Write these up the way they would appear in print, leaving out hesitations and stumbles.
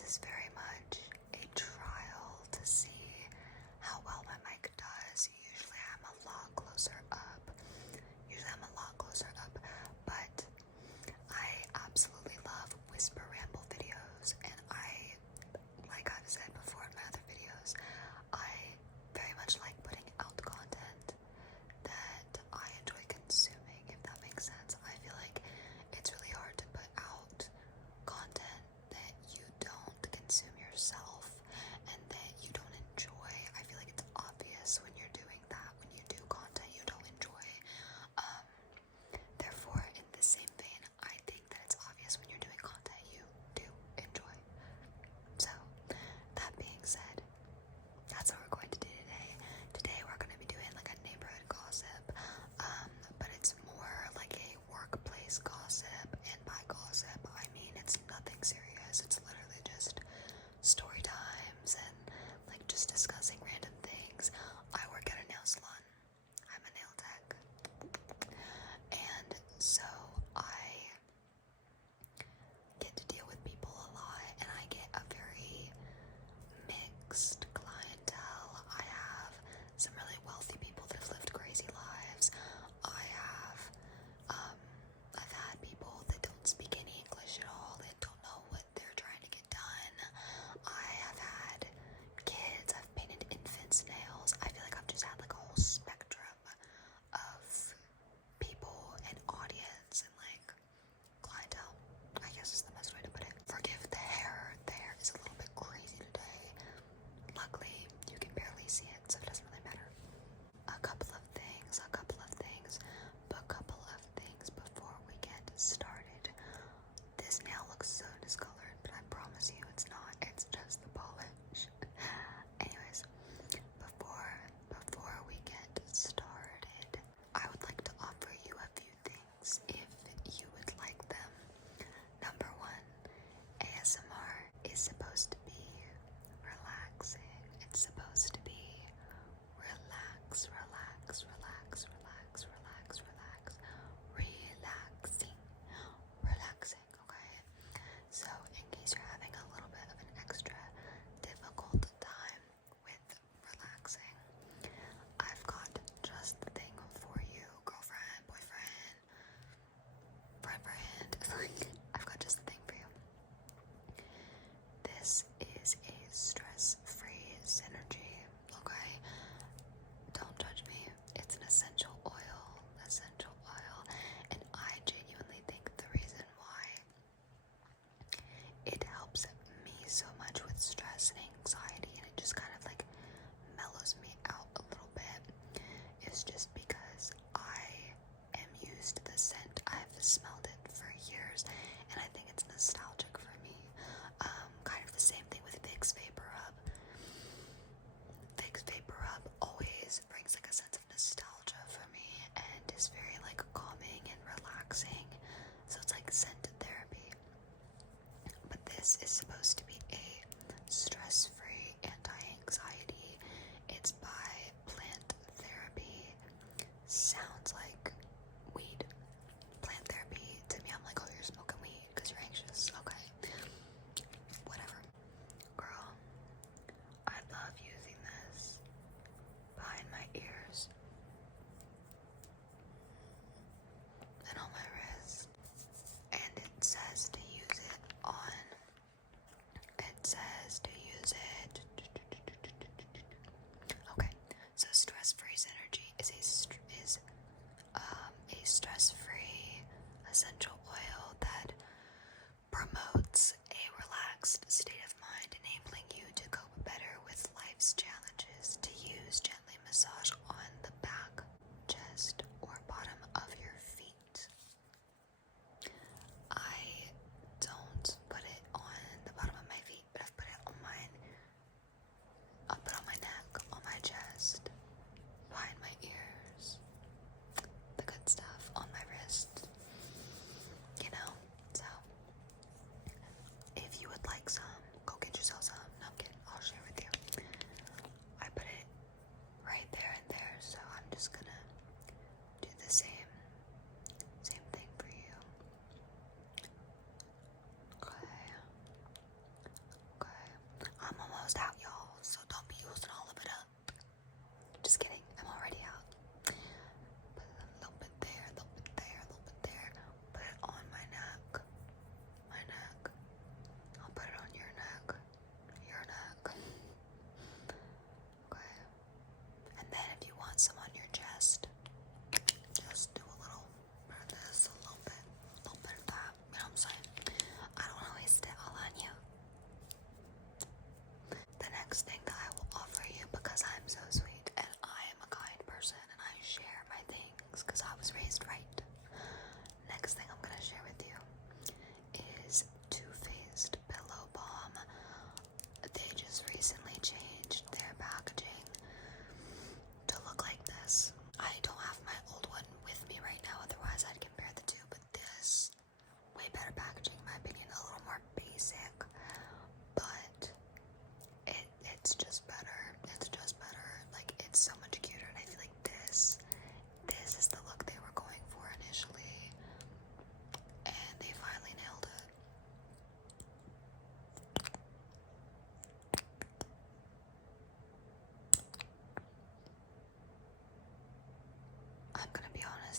This is very much a trial to see how well my mic does. Usually I'm a lot closer up. But I absolutely love whisper ramble videos, and like I've said before in my other videos, I very much like putting out content that I enjoy consuming, if that makes sense. I feel like it's really hard to put out content that you don't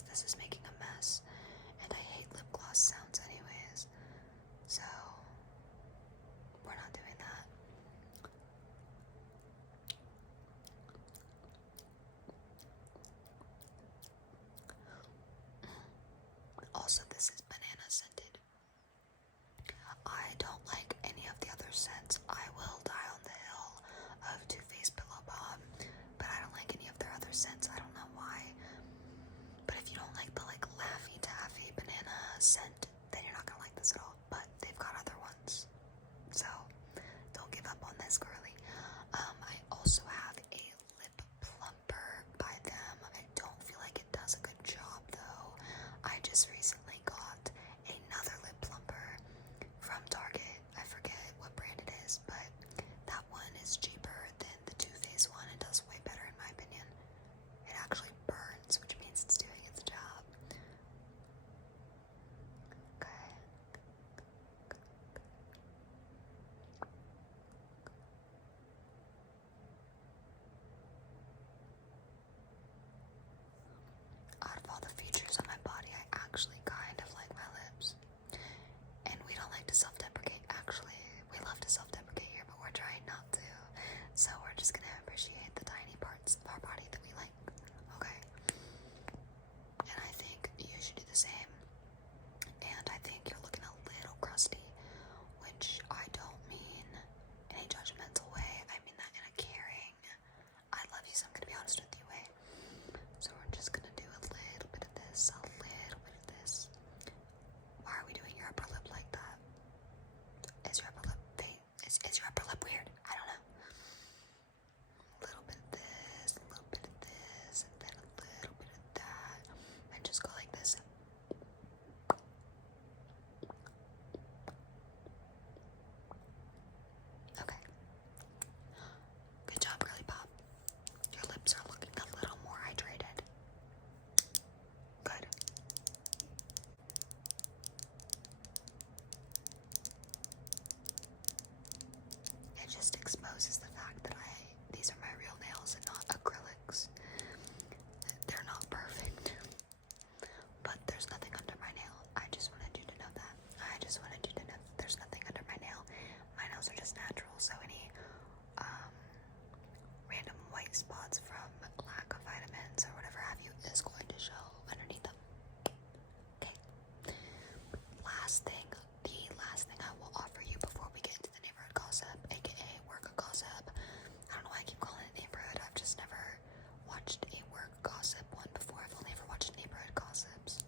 because this is making a mess, and I hate lip gloss sounds anyways, so we're not doing that. Also, this is banana scented. I don't like any of the other scents. I will die on the hill of Too Faced Pillow Balm, but I don't like any of their other scents. I don't know why. But if you don't like the Laffy Taffy banana scent, then you're not gonna like this at all. But they've got other ones, so don't give up on this, girly. I also have a lip plumper by them. I don't feel like it does a good job though. I just recently got another lip plumper from Target. I forget what brand it is, but that one is cheaper than the Too Faced one and does way better in my opinion. It actually burns, which means it's doing its job. Okay. Out of all the features on my body, I actually kind of like my lips. And we don't like to self-deprecate, actually. We love to self-deprecate here, but we're trying not to. So we're just gonna appreciate the tiny parts of our body that we like, okay? And I think you should do the same. And I think you're looking a little crusty, which I don't mean in a judgmental way. I mean that in a caring, I love you, so I'm gonna be honest with you way. So we're just gonna do a little bit of this, a little bit of this. Why are we doing your upper lip like that? Is your upper lip is your upper lip weird? I don't know. A little bit of this, a little bit of this, and then a little bit of that. And just go like this. Okay. Good job, Girly Pop. Your lips are looking a little more hydrated. Good. It just exposes the fact that these are my real nails and not acrylics. They're not perfect, but there's nothing under my nail. I just wanted you to know that. I just wanted you to know that there's nothing under my nail. My nails are just natural, so any random white spots from lack of vitamins or whatever have you is going to show underneath them. Okay. The last thing I will offer you before we get into the neighborhood gossip, aka work gossip. I don't know why I keep calling it neighborhood. I've just never watched a work gossip one before. I've only ever watched neighborhood gossips.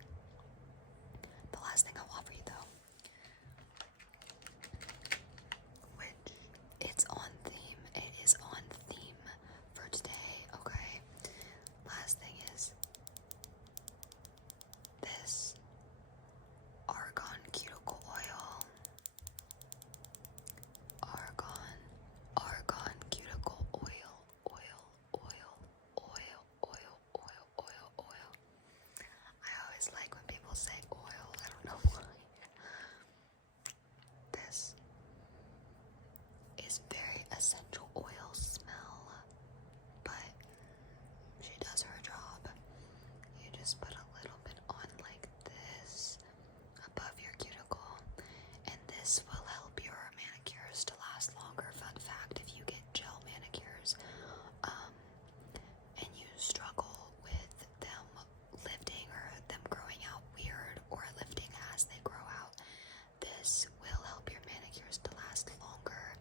The last thing I'll offer you though, which it's on theme. It is on theme for today, okay? Last thing is this argan cuticle oil. Argan cuticle oil. I always like when people say oil. I don't know why. This is very essential oil smell, but she does her job. You just put a little bit on like this above your cuticle, and this will help your manicures to last longer. Fun fact, if you get gel manicures, and you struggle with them lifting or them growing out weird or lifting as they grow out, this will help your manicures to last longer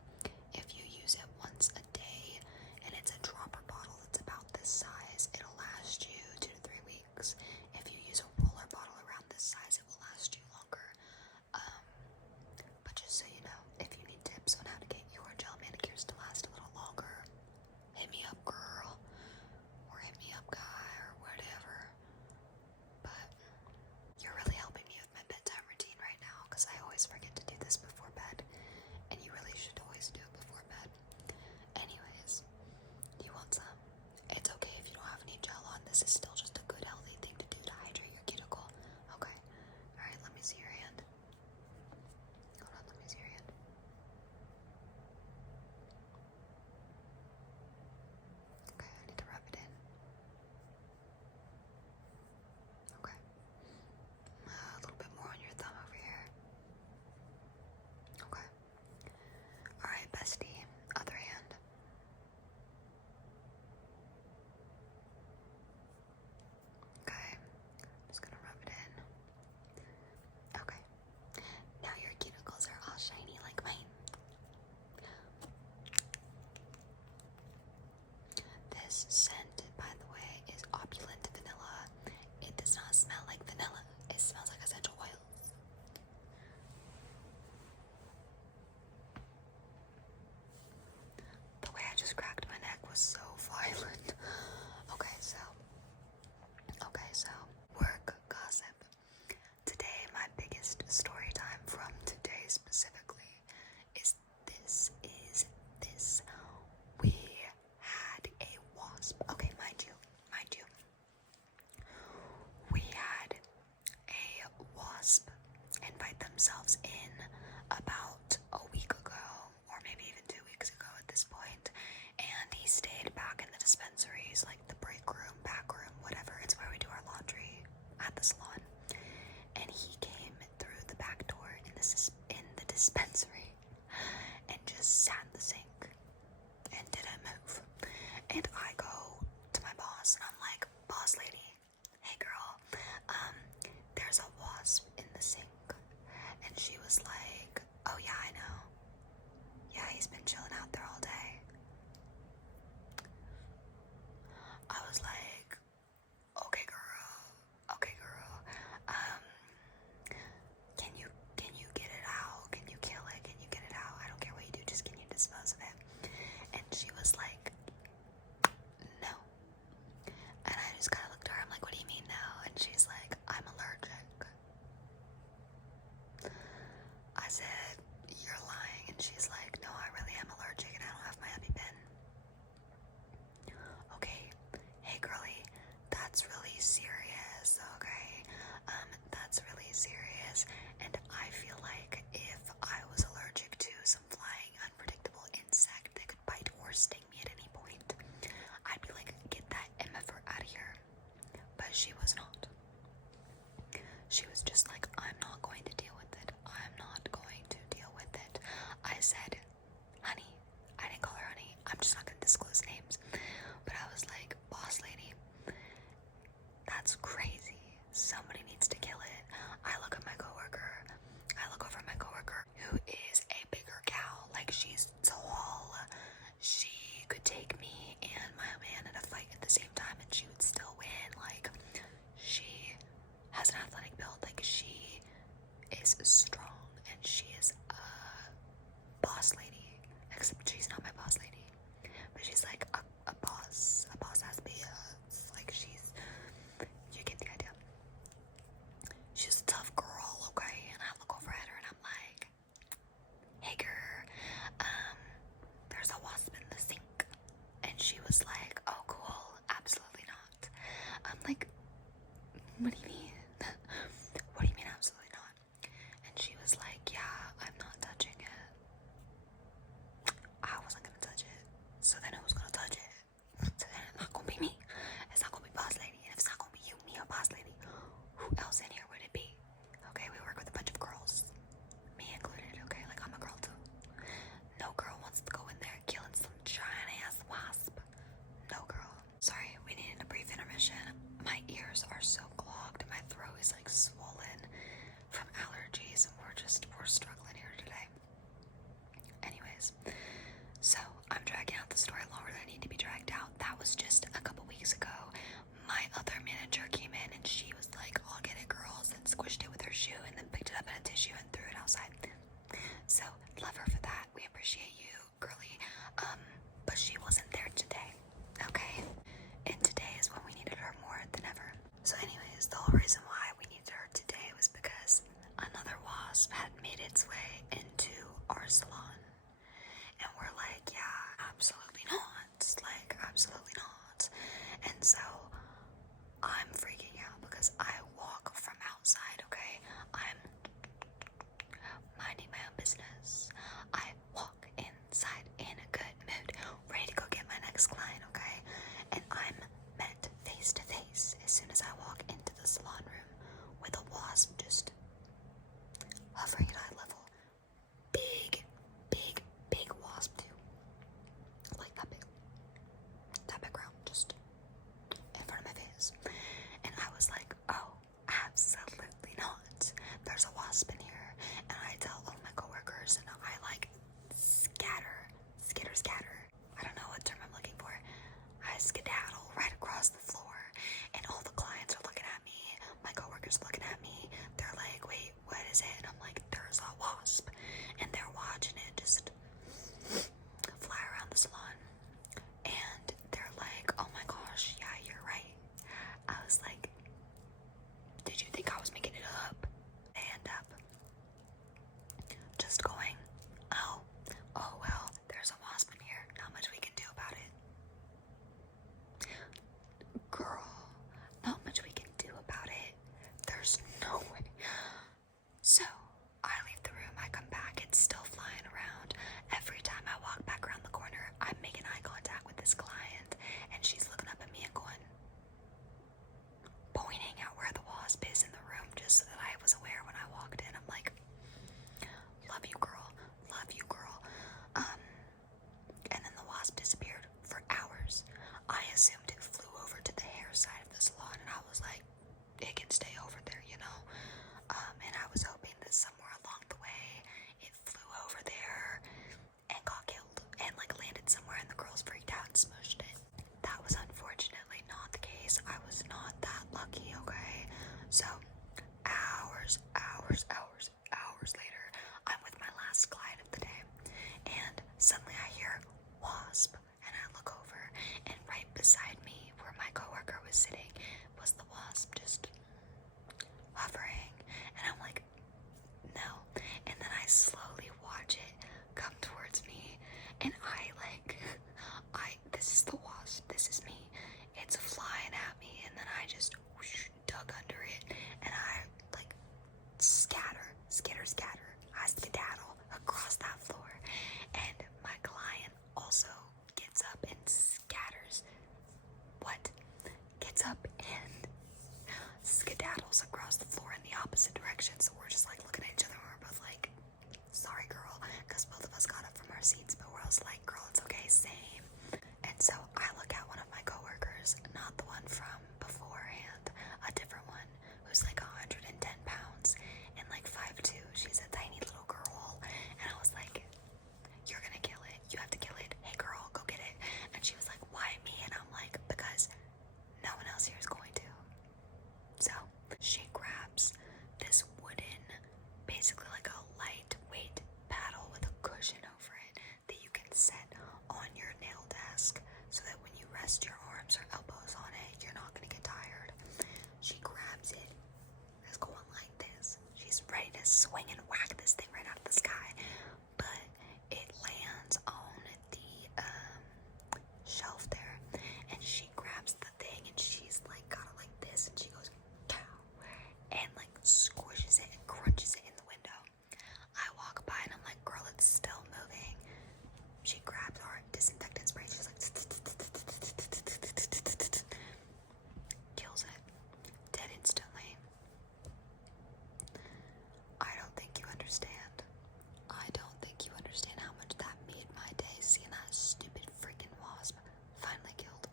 if you use it once a day. And it's a dropper bottle that's about this size. It'll last you 2 to 3 weeks. If you use a roller bottle around this size, it will last you longer. But just so you know, if you need tips on how to get your gel manicures to last a little longer, hit me up, girl, or hit me up, guy, or whatever. But you're really helping me with my bedtime routine right now, because I always forget to do this before bed, and you really should always do it before bed. Anyways, you want some? It's okay if you don't have any gel on. This is still just a good, healthy thing to do to hydrate your cuticle. Okay. Alright, let me see your hand. Hold on, let me see your hand. Okay, I need to rub it in. Okay. themselves in about a week ago, or maybe even 2 weeks ago at this point, and he stayed back in the dispensaries, like the break room, back room, whatever. It's where we do our laundry at the salon. And he came through the back door in the dispensary and just sat in the sink and didn't move. And I go to my boss and I'm like, boss lady, hey girl, there's a wasp in the sink. And she was like, oh yeah, I know. Yeah, he's been chilling out there all day. I was like, okay girl, can you get it out? Can you kill it? Can you get it out? I don't care what you do, just can you dispose of it? And she was like, no. And I just kind of looked at her, I'm like, what do you mean no? And she's like, I'm allergic. I said, you're lying. And she's like, no, I really am allergic and I don't have my EpiPen. Okay, hey girlie, that's really serious, okay? That's really serious, and I feel like if I was allergic to some flying, unpredictable insect that could bite or sting me at any point, I'd be like, get that MFR out of here. But she was not. She was just like, I'm not going to deal with it. I'm not going to deal with it. I said, honey, I didn't call her honey. I'm just not going to disclose names. But I was like, boss lady, that's crazy. Somebody needs to kill it. I look at my coworker. I look over at my coworker who is a bigger gal. Like, she's tall. She could take me and my man in a fight at the same time and she would still win. Like, she has an athletic build. Like, she is strong and she is a boss lady. Except she's not my boss lady. But she's like a boss. A boss has to be like, she's, you get the idea. She's a tough girl, okay? And I look over at her and I'm like, hey girl, there's a wasp in the sink. And she was like, oh cool, absolutely not. I'm like, what do you mean? What do you mean absolutely not? And she was like, yeah, I'm not touching it. I wasn't gonna touch it. So then who's gonna touch it? So then it's not gonna be me. It's not gonna be boss lady. And if it's not gonna be you, me or boss lady, who else in here would it be? Okay, we work with a bunch of girls. Me included, okay? Like, I'm a girl too. No girl wants to go in there killing some giant ass wasp. No girl. Sorry, we needed a brief intermission. My ears are so clogged. My throat is like swollen from allergies and we're struggling here today. Anyways, so I'm dragging out the story longer than I need to be dragged out. That was just a couple weeks ago. My other manager came in and she was like, I'll get it girls, and squished it with her shoe and then picked it up in a tissue and threw it outside. So love her for that. We appreciate you, girly. But she wasn't there today. Okay? And today is when we needed her more than ever. So anyways, the whole reason why we needed her today was because another wasp had made its way into our salon. And we're like, yeah, absolutely not. Like, absolutely not. And so I'm freaking out because I walk from outside, okay? I'm minding my own business. I walk inside in a good mood, ready to go get my next client, okay? And I'm met face to face as soon as I walk into the salon room with a wasp just hovering at eye level. Big wasp too. Like that big. That big round, just in front of my face. And I was like, oh, absolutely not. There's a wasp in here. And I tell all my coworkers and I like skitter. I don't know what term I'm looking for. I skedaddle right across the floor and all the clients are looking at me. My was sitting was the wasp just hovering, and I'm like, no. And then I slowly watch it come towards me, and this is the wasp, this is me. It's flying at me, and then I just dug under it, and I like scatter. I skedaddle across that floor, and my client also gets up and scatters. Gets up and skedaddles across the floor in the opposite direction. So we're just like looking at each other, and we're both like, sorry girl, because both of us got up from our seats, but we're also like, girl, it's okay, same. And so I look at one of my coworkers, not the one from beforehand, a different one, who's like 110 pounds and like 5'2". She's a tiny little girl, and I was like, you're gonna kill it, you have to kill it, hey girl, go get it. And she was like, why me? And I'm like, because no one else here is going to. So she grabs this wooden, basically like a lightweight paddle with a cushion over it that you can set on your nail desk so that when you rest your arms or elbows on it, you're not gonna get tired. She grabs it, it's going like this. She's ready to swing and whack this thing right out of the sky, but it lands on the shelf there, and she grabs the thing, and she's like got it like this, and she goes pow, and like squishes it and crunches it in the window. I walk by and I'm like, girl, it's still moving. She grabs our disinfectant spray, she's like kills it dead instantly. I don't think you understand how much that made my day, seeing that stupid freaking wasp finally killed.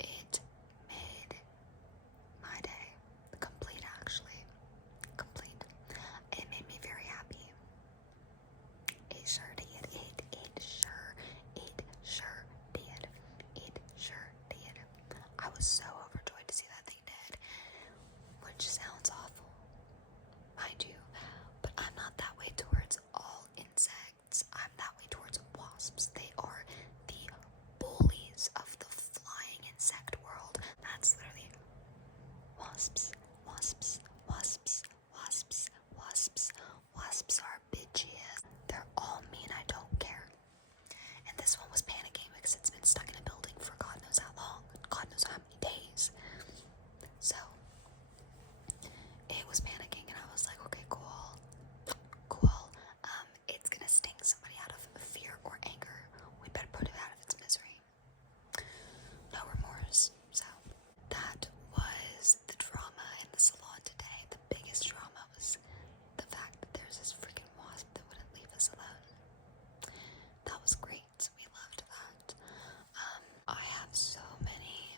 It made my day complete, actually. Complete. It made me very happy. It sure did. It sure did. I was so overjoyed to see that thing dead, which sounds awful, mind you, but I'm not that way towards all insects. I'm that way towards wasps. They are the bullies of the flying insect world. That's literally wasps. Wasps are bitches. They're all mean, I don't care. And this one was panicking because it's been stuck in a building for God knows how long, God knows how many days. So it was panicking, and I was like, okay, cool. It's gonna sting somebody out of fear or anger. We better put it out of its misery. No remorse. So that was the drama in the salon today. The biggest drama was the fact that there's this freaking wasp that wouldn't leave us alone. That was great. We loved that. I have so many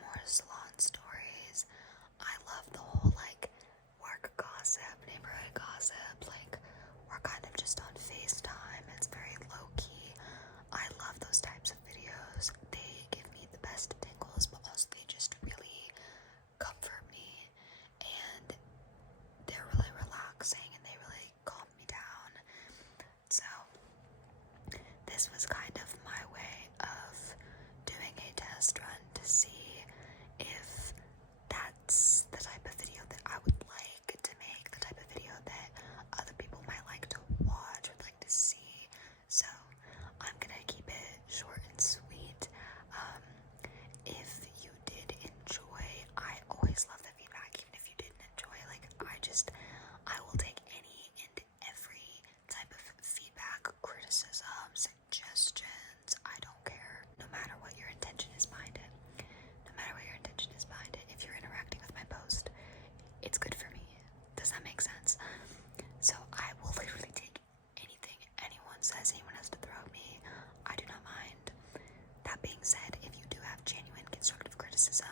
more salon stories. I love the whole like work gossip, neighborhood gossip. Like, we're kind of just on FaceTime. It's very low key. I love those types of videos. They give me the best tingles, but also they just really comfort me, and they're really relaxing, and they really calm me down. So this was kind of my way of doing a test run to see if that's the type of video that I would like to make, the type of video that other people might like to watch or like to see. So I'm gonna keep it short and sweet. If you did enjoy, I always love the feedback. Even if you didn't enjoy, like, I will take any and every type of feedback, criticism, suggestions. I don't care, no matter what your intention is behind it. If you're interacting with my post, it's good for me. Does that make sense? So I will literally take anything anyone says, anyone has to throw at me. I do not mind. That being said, if you do have genuine constructive criticism,